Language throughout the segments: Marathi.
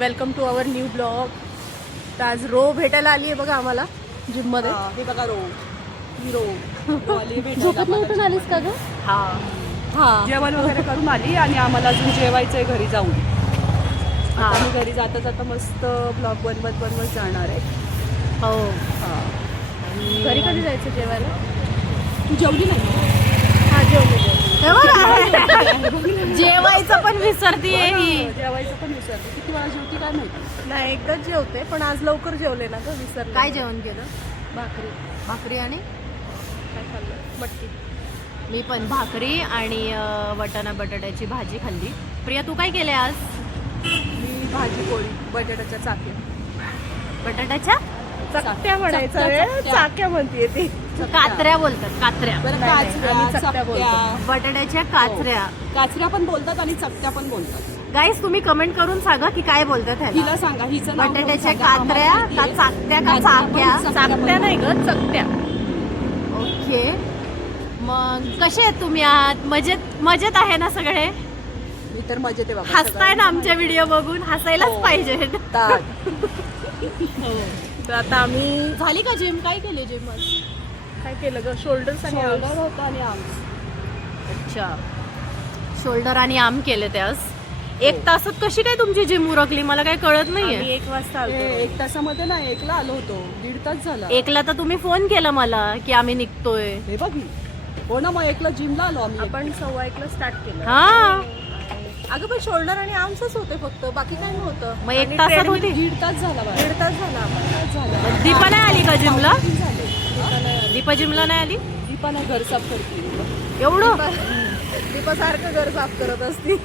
Welcome to our new blog. तर आज रो भेटायला आली आहे बघा आम्हाला जिम मध्ये. हे बघा रो ही रो झोपेत उठून आलीस का ग? हा जेवण वगैरे करून आली आणि आम्हाला अजून जेवायचंय घरी जाऊन. आम्ही घरी जाता जाता मस्त ब्लॉग बनवत जाणार आहे. हो. हा. घरी कधी जायचं जेवायला? तू जेवली नाही? हा जेवले. जेवायचं पण विसरतीये ही. जेवायचं पण विसरते. किती वेळा जेवती काय माहिती. नाही एकदाच जेवते पण आज लवकर जेवले ना ग, विसरले. काय जेवण केलं? भाकरी. भाकरी आणि काय खाल्लं? मटकी. मी पण भाकरी आणि वाटाणा बटाट्याची भाजी खाल्ली. प्रिया तू काय केले आज? मी भाजी पोळी बटाट्याच्या चाक्या. बटाट्याच्या चकत्या म्हणायचं रे, चकत्या. चाक्या म्हणतीये ती. काचऱ्या बोलतात, काचऱ्या. बरं नाही, आम्ही काचऱ्या चकत्या बोलतो. चकत्या. बटाट्याच्या काचऱ्या. काचऱ्या पण बोलतात आणि चकत्या पण बोलतात. गाईस तुम्ही कमेंट करून सांगा की काय बोलतात ह्याला. हिला सांगा हिचं नाव बटाट्याच्या सांगा. आम्हाला काचऱ्या माहिती का आहे. चाकत्या का काचऱ्या पण चाक्या? चकत्या चाकत्या नाही ग, चकत्या. ओके. मग कसे आहेत तुम्ही आहात? मजेत मजेत आहे ना सगळे? मी तर मजेत आहे बाबा. हसताय ना आमच्या व्हिडिओ बघून? हसायलाच हो. पाहिजे. तर आता आम्ही झाली का जिम? काय केली जिम? काय केलं ग? शोल्डर्स आणि arms. शोल्डर होतं आणि आर्म्स. अच्छा. शोल्डर आणि आर्म केले ते आज. एक तासात कशी काय तुमची जिम उरकली? मला काही कळत आम्ही नाहीये. 1 वाजता हे आलो. 1 तासामध्ये ना 1 ला आलो होतो. 1.5 तास झाला. एकला तर तुम्ही फोन केला मला की आम्ही निघतोय. हे बघ ही. हो ना, मग 1 ला जिमला आलो आम्ही. आपण 1:15 ला स्टार्ट केलं. हा अगं पण शोल्डर आणि आर्म्सच होते फक्त, बाकी काही नव्हतं. मग 1 आणि तासात treadmill होती. 1.5 तास झाला बाहेर. 1.5 तास झाला आम्हाला. झाला. दीपा नाही आली का जिमला? झाले. दीपा जिमला नाही आली? दीपा नाही घर साफ करते. एवढं? दीपा सारखं घर साफ करत असती.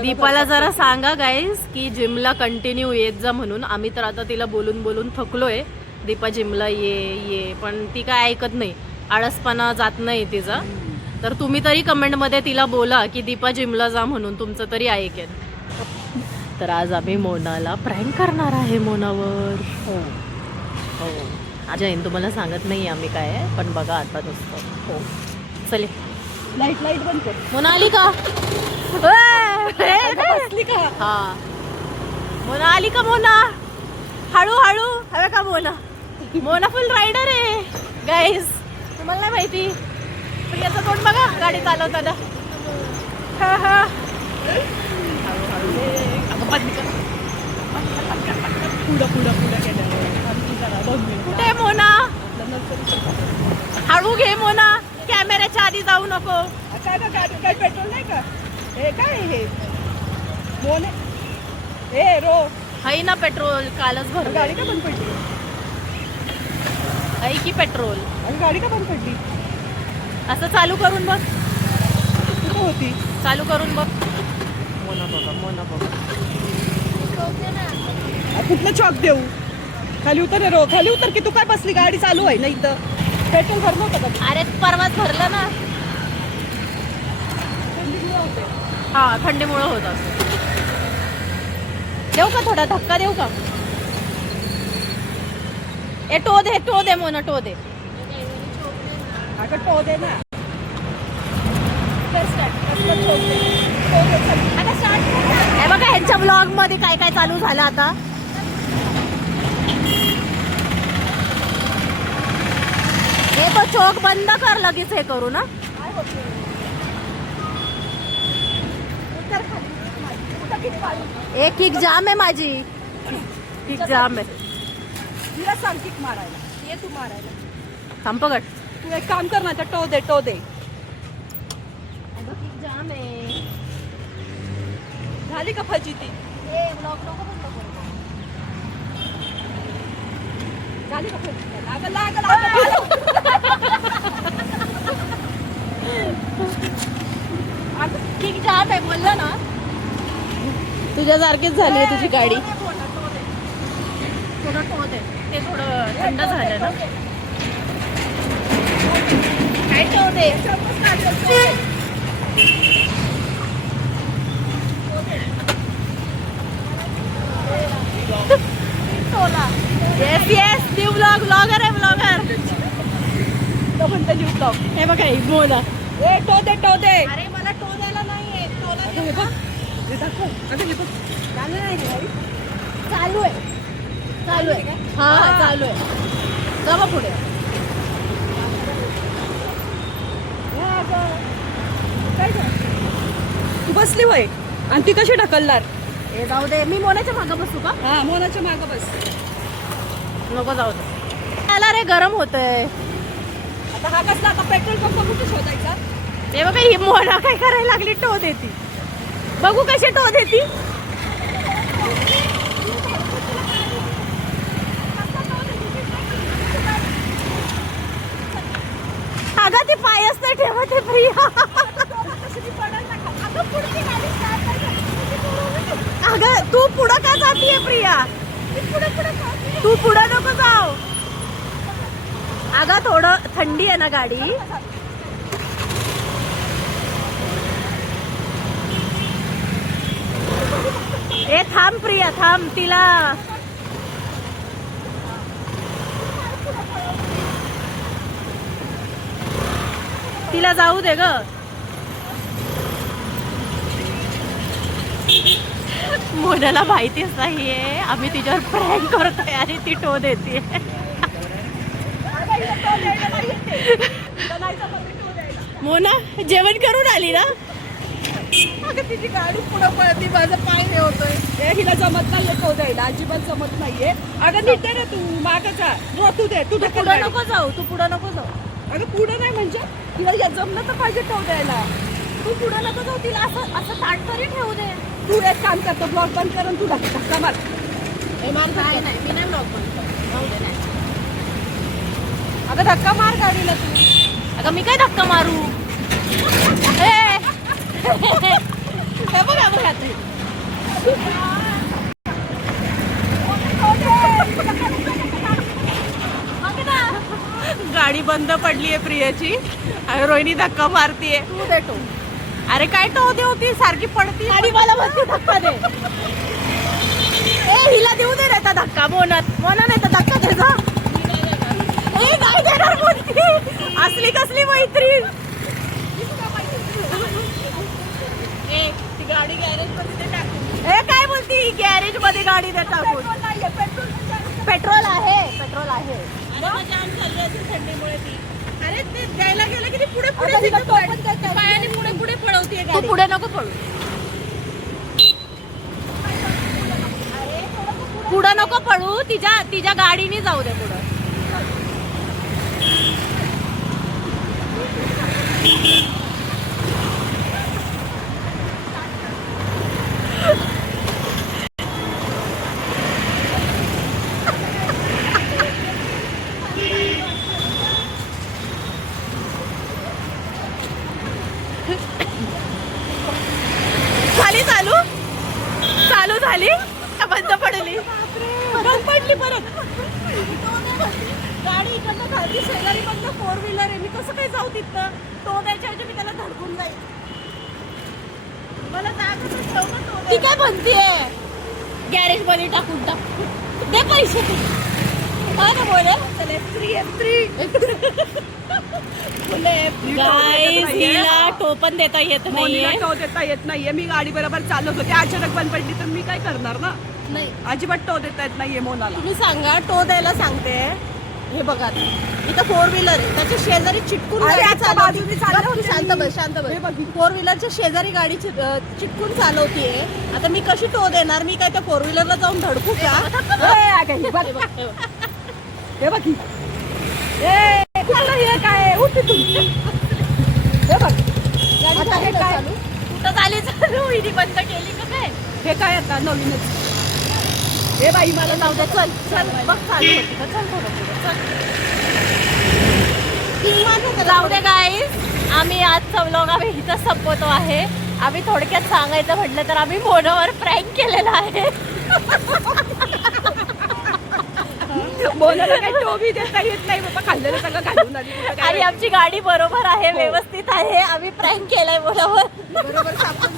दीपाला जरा सांगा गाईज की जिमला कंटिन्यू येत जा म्हणून. आम्ही तर आता तिला बोलून बोलून थकलोय. दीपा जिमला ये पण ती काय ऐकत नाही. आळसपणा जात नाही तिचा. तर तुम्ही तरी कमेंटमध्ये तिला बोला की दीपा जिमला जा म्हणून, तुमचं तरी ऐकेल. तर आज आम्ही मोनाला प्रँक करणार आहे मोनावर. हो. जैन तुम्हाला सांगत नाही आम्ही काय आहे, पण बघा आता नुसतं. हो. चले. लाईट बंद कर. मोना आली का? बसली का? हा मोना आली का? मोना हळू हळू हवे का? मोना फुल रायडर आहे गाईस. तुम्हाला नाही माहिती? प्रियाचं तोंड बघा गाडी चालवताना. हा हा. पुढं गेल्यावर आमची जरा 2 मिनिटं. कुठे मोना? हळू घे मोना, कॅमेऱ्याच्या आधी जाऊ नको. काय ना गाडी काय पेट्रोल नाही का? हे काय हे मोने ए रो हई ना पेट्रोल, कालच भरलं. गाडी का बंद पडली? हई की पेट्रोल. आणि गाडी का बंद पडली? असं चालू करून बघ. कुठं होती? चालू करून बघ. मोना बघा. कुठलं चॉक देऊ? खाली उतर रे रो, खाली उतर की. तू काय बसली? गाडी चालू आहे ना इथं. पेट्रोल भरलं होतं का? अरे परवाच भरलं ना. हा थंडीमुळे होत असं. देऊ का थोडा धक्का देऊ का? ए टो दे मोना, टो दे. अगं टो दे ना. हे बघा ह्यांच्या ब्लॉग मध्ये काय काय चालू झालं आता. हे तो चोक बंद कर लगेच हे करू ना. एक किक जाम आहे माझी. किक जाम आहे. तिला सांग किक मारायला. ये तू मारायला. संपगट. तू एक काम कर ना, त्या टो दे. किक जाम आहे. झाली का फजी ती? झाली का फजी? लागल. किक जाम आहे बोललं ना. तुझ्यासारखीच झाली आहे तुझी गाडी. थोडं ठोत आहे ते, थोडं थंड झालं ना. काय ठेवते? येस न्यू ब्लॉगर आहे ब्लॉगर. तो म्हणतो न्यू ब्लॉग. हे बघा ही मोना. ए टो दे. अरे मला टो द्यायला नाहीये. हे बघ. दाखव. अगं हे बघ. चालू नाही रे गाडी. चालू आहे हा चालू आहे. जावा पुढे. काय गं? तू बसली होय आणि ती कशी ढकलणार? हे जाऊ दे, मी मोनाच्या मागं बसू का? हा मोनाच्या मागं बस. नको जाऊ दे. मला रे गरम होतंय. आता हा कसला आता पेट्रोल पंप कुठे शोधायचा? ते बघा ही मोना काय करायला लागली, टो देती. बघू कशी टो देती. अगं ती पायच नाही ठेवत आहे प्रिया. अगं तू पुढं का जातीये प्रिया? तू पुढं नको जाऊ. अगं थोडं थंडी आहे ना गाडी. ए थांब प्रिया थांब. तिला जाऊ दे ग. मोनाला माहितीच नाहीये आम्ही तिच्यावर प्रँक करतोय आणि ती टो देते. मोना जेवण करून आली ना? अगं तिची गाडी पुढं पळती, माझं पाय हे होतोय. हे हिला जमत नाहीये तो द्यायला, अजिबात जमत नाहीये. अगं नीट आहे ना तू मागाचा. तू दे तू ढकल पुढं गाडी. नको जाऊ. तू पुढं नको जाऊ. अगं पुढं नाही म्हणजे तिला या जमलं तर पाहिजे तो द्यायला. तू पुढं नको जाऊ. तिला असं असं ताट तरी ठेवू दे. तू एक काम करतो ब्लॉक बंद करून तू धक्का मार. नाही मी नाही ब्लॉक बंद करत. जाऊ दे नाही. अगं धक्का मार गाडीला तू. अगं मी काय धक्का मारू? हे बघा बघा ते. गाडी बंद पडली आहे प्रियाची आणि रोहिणी धक्का मारतीये. तू दे टो. अरे काय टो दे होती सारखी पडती आणि मला म्हणते धक्का दे. ए हिला देऊ दे रे धक्का. मोना नाही तर धक्का दे जा. ए नाही देणार बोलती. असली कसली मैत्रीण. ए ती गाडी गॅरेज मध्ये टाकून. ए काय बोलती? गॅरेज मध्ये गाडी दे टाकून. पेट्रोल आहे. थंडीमुळे ती. अरे ते द्यायला गेलं की ती पुढे पायाने पुढे पळवतीये गाडी. तू पुढे नको पळू. पुढं नको पळू. तिच्या गाडीने जाऊ दे पुढं. झाली चालू झाली का बंद पडली? बंद पडली परत. गाडी इकडनं खाली शेजारी मधलं 4 व्हीलर आहे. मी कसं काय जाऊ तिथं? तो द्यायच्या ऐवजी मी त्याला धडकून जाईल. मला जागा ठेव ना तो. ती काय म्हणतीये? गॅरेज मध्ये टाकून टाक. दे पैसे. हा ना बोल. गाईज हिला टोपन देता येत मोनीला नाहीये. टो देता येत नाहीये. मी गाडी बरोबर चालवत होते, अचानक बंद पडली तर मी काय करणार ना. नाही अजिबात टो देता येत नाहीये मोनाला. तुम्ही सांगा. टो द्यायला सांगते. हे बघा इथं 4 व्हीलर आहे. त्याच्या शेजारी चिटकून अरे, गाडी आता चालवते. बाजूने चालले तू होते शांत मी. बस शांत बस. हे बघ. 4 व्हीलरच्या शेजारी गाडी चिटकून चालवतीये. आता मी कशी टो देणार? मी काय त्या 4 व्हीलरला जाऊन धडकू का? हे बघ. कुठलं हे काय उठ तू. हे बघ. आता हे काय? कुठं झाली चालू? हिने बंद केली का काय? हे काय आता नवीनच. हे बाई मला जाऊ दे. चल बघ चालू होती का? चल थोडं पुढे चल. जाऊ दे गाईज. आम्ही आजचा व्लॉग आम्ही इथं संपवतो आहे. आम्ही थोडक्यात सांगायचं म्हटलं तर आम्ही मोनावर प्रँक केलेला आहे. बोलायला काही टोबी देता येत नाही बाबा. खाल्लेलं सगळं घालून आली. आणि आमची गाडी बरोबर आहे, व्यवस्थित आहे. आम्ही प्रँक केलाय मोनावर. बरोबर सापडून